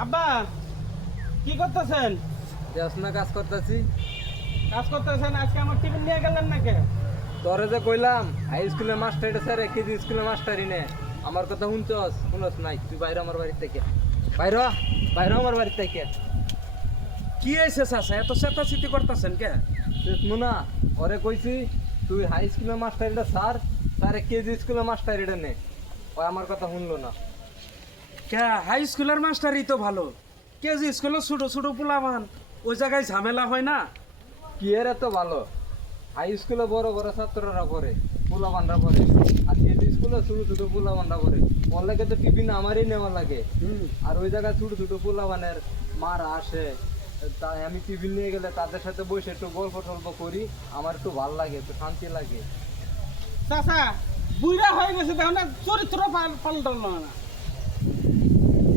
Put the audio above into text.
আব্বা কি করতেছেন? দেশনা কাজ করতেছি। কাজ করতেছেন? আজকে আমার টিফিন নিয়ে গেলেন নাকি? তোরে যে কইলাম হাই স্কুলের মাস্টার এটা স্যার কেজি স্কুলের মাস্টারই নে। আমার কথা শুনছ নাই? তুই বাইরে আমার বাড়ি থেকে বাইর হ, বাইরে হ আমার বাড়ি থেকে। কি হয়েছে চাচা, এত চেতাচিতি করতেছেন কে? মুনা ওরে কইছি তুই হাই স্কুলের মাস্টার এটা স্যার স্যার কেজি স্কুলের মাস্টার এটা নে। ও আমার কথা শুনলো না। কে হাই স্কুলের মাস্টারই তো ভালো, কেজি স্কুলের ছোট ছোট পোলাবান ওই জায়গায় ঝামেলা হয় না? কি এর এত ভালো? হাই স্কুলে বড় বড় ছাত্ররা পড়ে, পোলাবানরা পড়ে, আর কেজি স্কুলে ছোট ছোট পোলাবানরা পড়ে। ওর লাগে তো টিফিন আমারই নেওয়া লাগে। আর ওই জায়গায় ছোট ছোট পোলাবানের মারা আসে, তাই আমি টিফিন নিয়ে গেলে তাদের সাথে বসে একটু গল্প টল্প করি, আমার একটু ভালো লাগে, একটু শান্তি লাগে। চাচা বুড়া হয়ে গেছে তখন চরিত্র পাল্টাল না।